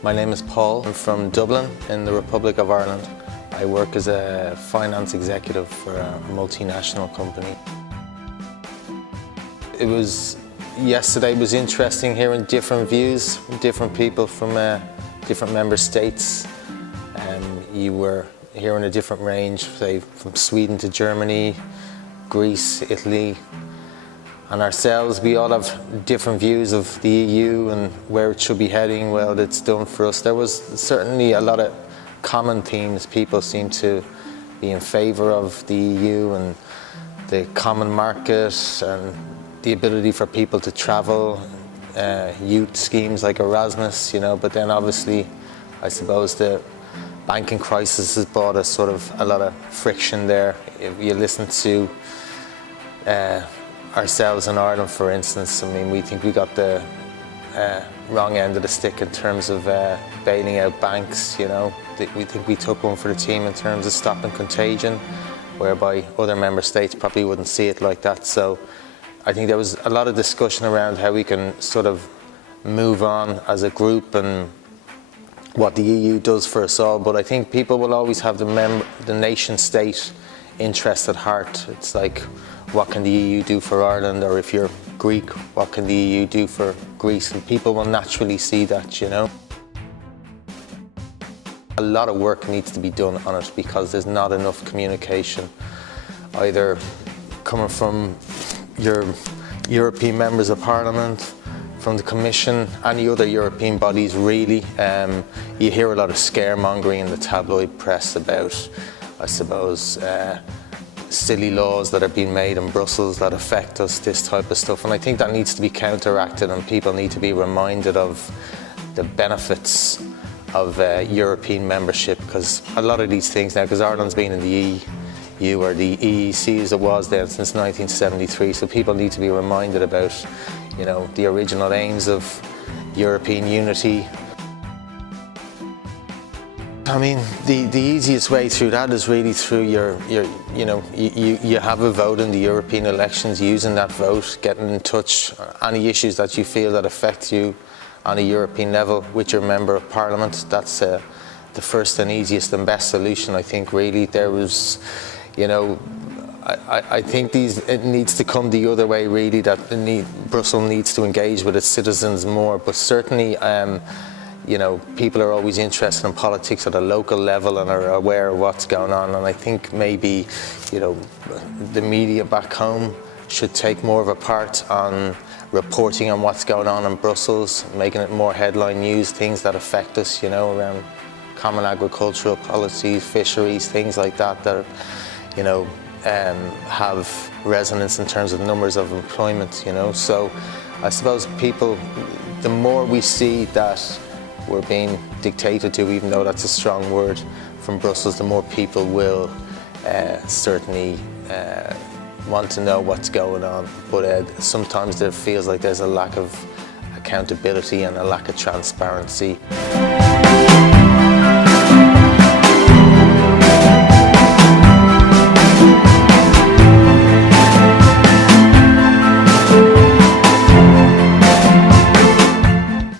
My name is Paul. I'm from Dublin in the Republic of Ireland. I work as a finance executive for a multinational company. Yesterday was interesting hearing different views from different people from different member states. You were hearing a different range, say from Sweden to Germany, Greece, Italy, and ourselves. We all have different views of the EU and where it should be heading, what it's done for us. There was certainly a lot of common themes. People seem to be in favour of the EU and the common market and the ability for people to travel, youth schemes like Erasmus, but then obviously I suppose the banking crisis has brought us sort of a lot of friction there. If you listen to ourselves in Ireland, for instance, we think we got the wrong end of the stick in terms of bailing out banks. We think we took one for the team in terms of stopping contagion, whereby other member states probably wouldn't see it like that. So I think there was a lot of discussion around how we can sort of move on as a group and what the EU does for us all. But I think people will always have the nation state interest at heart. It's like, what can the EU do for Ireland? Or if you're Greek, what can the EU do for Greece? And people will naturally see that, A lot of work needs to be done on it because there's not enough communication, either coming from your European members of Parliament, from the Commission, any other European bodies really. You hear a lot of scaremongering in the tabloid press about, I suppose, silly laws that are being made in Brussels that affect us, this type of stuff. And I think that needs to be counteracted, and people need to be reminded of the benefits of European membership, because a lot of these things now, because Ireland's been in the EU or the EEC as it was then since 1973, so people need to be reminded about, the original aims of European unity. The easiest way through that is really through you have a vote in the European elections, using that vote, getting in touch, any issues that you feel that affect you on a European level with your member of Parliament. That's the first and easiest and best solution, I think, really. There was, I think it needs to come the other way, really, that Brussels needs to engage with its citizens more. But certainly, people are always interested in politics at a local level and are aware of what's going on. And I think maybe, the media back home should take more of a part on reporting on what's going on in Brussels, making it more headline news, things that affect us, around common agricultural policies, fisheries, things like that, have resonance in terms of numbers of employment, So I suppose people, the more we see that we're being dictated to, even though that's a strong word, from Brussels, the more people will certainly want to know what's going on. But sometimes there feels like there's a lack of accountability and a lack of transparency.